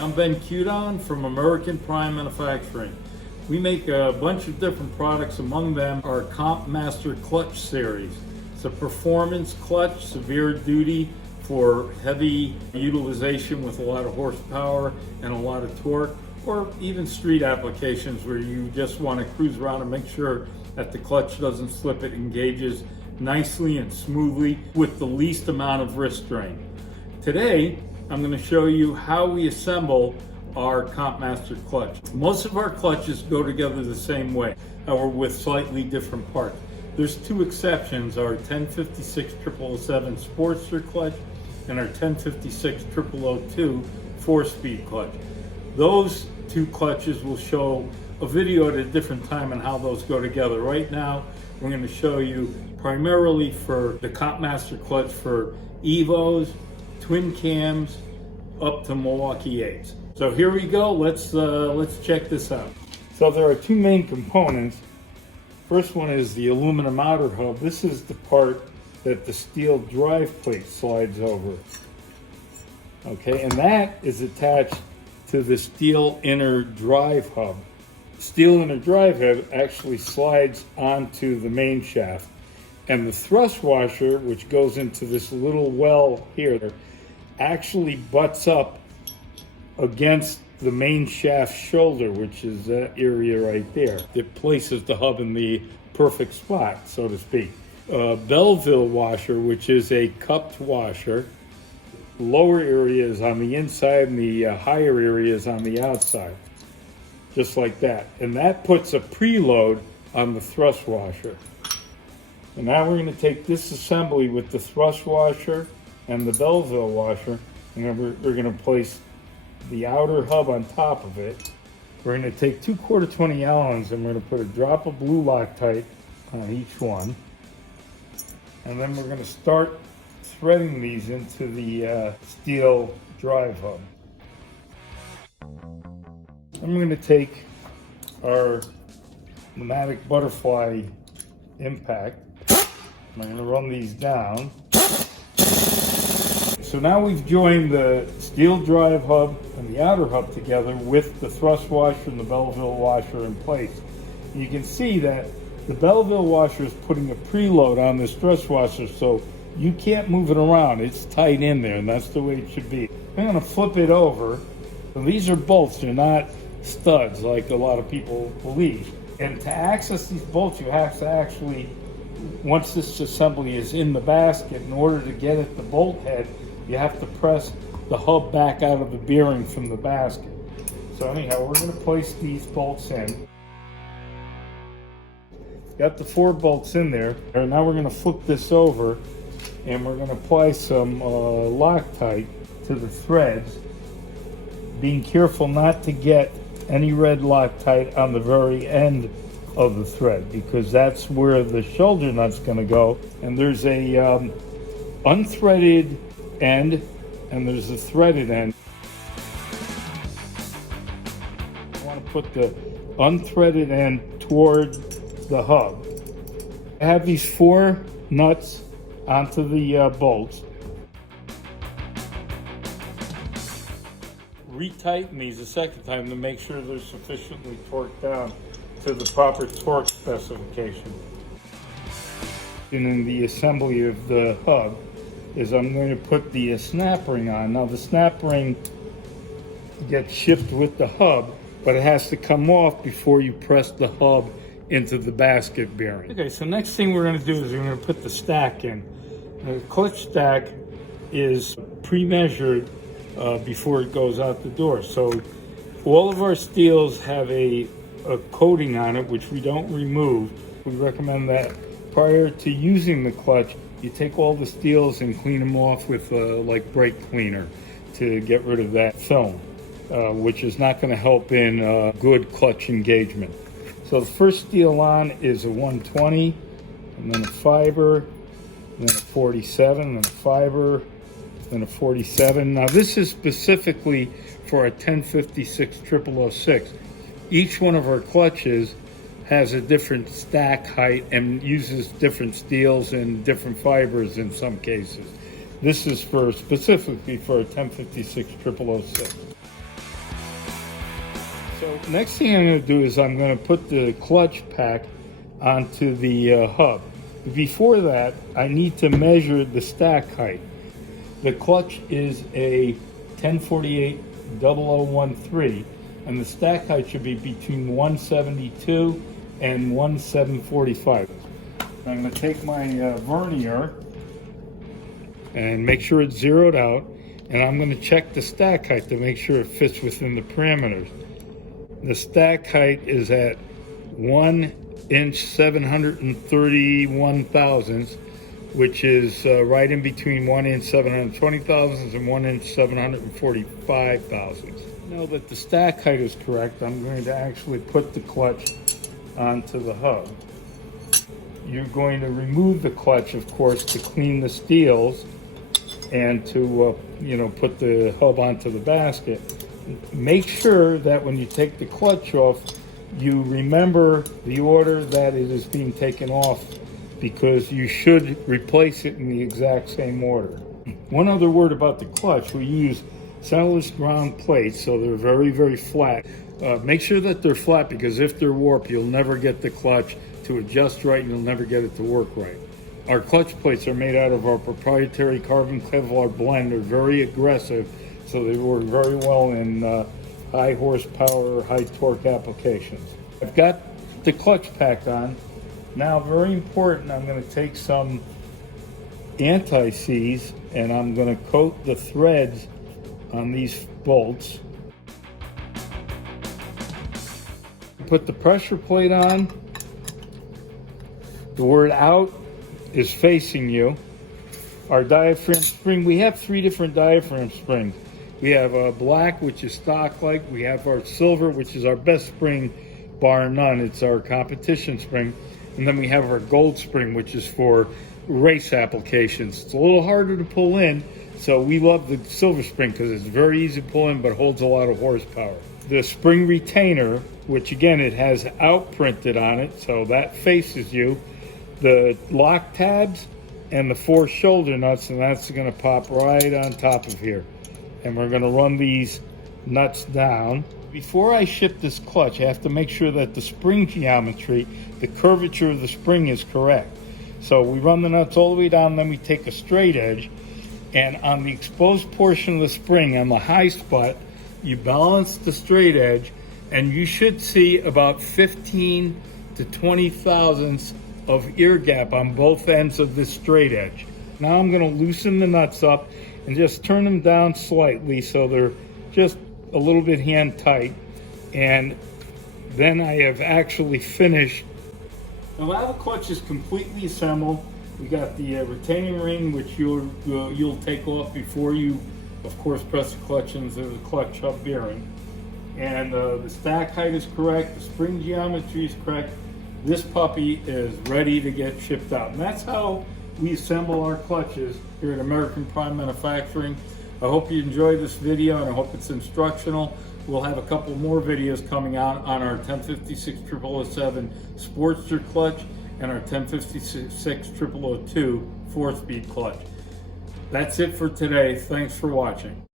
I'm Ben Cudon from American Prime Manufacturing. We make a bunch of different products. Among them our Comp Master Clutch series. It's a performance clutch, severe duty for heavy utilization with a lot of horsepower and a lot of torque, or even street applications where you just want to cruise around and make sure that the clutch doesn't slip. It engages nicely and smoothly with the least amount of wrist strain. Today, I'm going to show you how we assemble our Comp Master clutch. Most of our clutches go together the same way, or with slightly different parts. There's two exceptions, our 1056 007 Sportster clutch and our 1056 0002 4-speed clutch. Those two clutches will show a video at a different time on how those go together. Right now, we're going to show you primarily for the Comp Master clutch for Evos, twin cams, up to Milwaukee 8s. So here we go. Let's check this out. So there are two main components. First one is the aluminum outer hub. This is the part that the steel drive plate slides over. Okay, and that is attached to the steel inner drive hub. Steel inner drive hub actually slides onto the main shaft, and the thrust washer, which goes into this little well here, actually butts up against the main shaft shoulder, which is that area right there. It places the hub in the perfect spot, so to speak. Belleville washer, which is a cupped washer. Lower areas on the inside and the higher areas on the outside, just like that. And that puts a preload on the thrust washer. And now we're going to take this assembly with the thrust washer and the Belleville washer, and then we're going to place the outer hub on top of it. We're going to take 2 /20 Allens and we're going to put a drop of blue Loctite on each one. And then we're going to start threading these into the steel drive hub. I'm going to take our pneumatic butterfly impact. I'm going to run these down. So now we've joined the steel drive hub and the outer hub together with the thrust washer and the Belleville washer in place. You can see that the Belleville washer is putting a preload on this thrust washer, so you can't move it around. It's tight in there, and that's the way it should be. I'm going to flip it over. So these are bolts. They're not studs like a lot of people believe. And to access these bolts, you have to actually, once this assembly is in the basket, in order to get at the bolt head, you have to press the hub back out of the bearing from the basket. So anyhow, we're going to place these bolts in. Got the 4 bolts in there. And now we're going to flip this over and we're going to apply some Loctite to the threads, being careful not to get any red Loctite on the very end of the thread, because that's where the shoulder nut's going to go. And there's a unthreaded end and there's a threaded end. I want to put the unthreaded end toward the hub. I have these 4 nuts onto the bolts. Retighten these a second time to make sure they're sufficiently torqued down to the proper torque specification. In the assembly of the hub is I'm going to put the snap ring on. Now the snap ring gets shipped with the hub, but it has to come off before you press the hub into the basket bearing. Okay, so next thing we're going to do is we're going to put the stack in. The clutch stack is pre-measured before it goes out the door. So all of our steels have a coating on it, which we don't remove. We recommend that prior to using the clutch, you take all the steels and clean them off with like brake cleaner to get rid of that film, which is not going to help in good clutch engagement. So the first steel on is a 120, and then a fiber, and then a 47, and then a fiber, and a 47. Now this is specifically for a 1056 0006. Each one of our clutches has a different stack height and uses different steels and different fibers in some cases. This is for specifically for a 1056 0006. So next thing I'm going to do is I'm going to put the clutch pack onto the hub. Before that, I need to measure the stack height. The clutch is a 1048-0013, and the stack height should be between 172 and 1745. I'm going to take my vernier and make sure it's zeroed out, and I'm going to check the stack height to make sure it fits within the parameters. The stack height is at 1 inch 731 thousandths, which is right in between 1 inch 720 thousandths and 1 inch 745 thousandths. Now that the stack height is correct, I'm going to actually put the clutch onto the hub. You're going to remove the clutch, of course, to clean the steels and to put the hub onto the basket. Make sure that when you take the clutch off, you remember the order that it is being taken off, because you should replace it in the exact same order. One other word about the clutch: we use centerless ground plates, so they're very, very flat. Make sure that they're flat, because if they're warped, you'll never get the clutch to adjust right, and you'll never get it to work right. Our clutch plates are made out of our proprietary carbon Kevlar blend. They're very aggressive, so they work very well in high horsepower, high torque applications. I've got the clutch pack on. Now, very important, I'm going to take some anti-seize and I'm going to coat the threads on these bolts. Put the pressure plate on. The word out is facing you. Our diaphragm spring, we have 3 different diaphragm springs. We have black, which is stock-like. We have our silver, which is our best spring, bar none. It's our competition spring. And then we have our gold spring, which is for race applications. It's a little harder to pull in, so we love the silver spring because it's very easy to pull in but holds a lot of horsepower. The spring retainer, which again, it has out printed on it, so that faces you. The lock tabs and the 4 shoulder nuts, and that's going to pop right on top of here. And we're going to run these nuts down. Before I ship this clutch, I have to make sure that the spring geometry, the curvature of the spring, is correct. So we run the nuts all the way down, then we take a straight edge, and on the exposed portion of the spring, on the high spot, you balance the straight edge, and you should see about 15 to 20 thousandths of ear gap on both ends of this straight edge. Now I'm going to loosen the nuts up and just turn them down slightly so they're just a little bit hand tight, and then I have actually finished. Now the clutch is completely assembled. We got the retaining ring, which you'll take off before you, of course, press the clutch into the clutch hub bearing. And the stack height is correct. The spring geometry is correct. This puppy is ready to get shipped out. And that's how we assemble our clutches here at American Prime Manufacturing. I hope you enjoyed this video, and I hope it's instructional. We'll have a couple more videos coming out on our 1056-0007 Sportster clutch and our 1056-0002 4-speed clutch. That's it for today. Thanks for watching.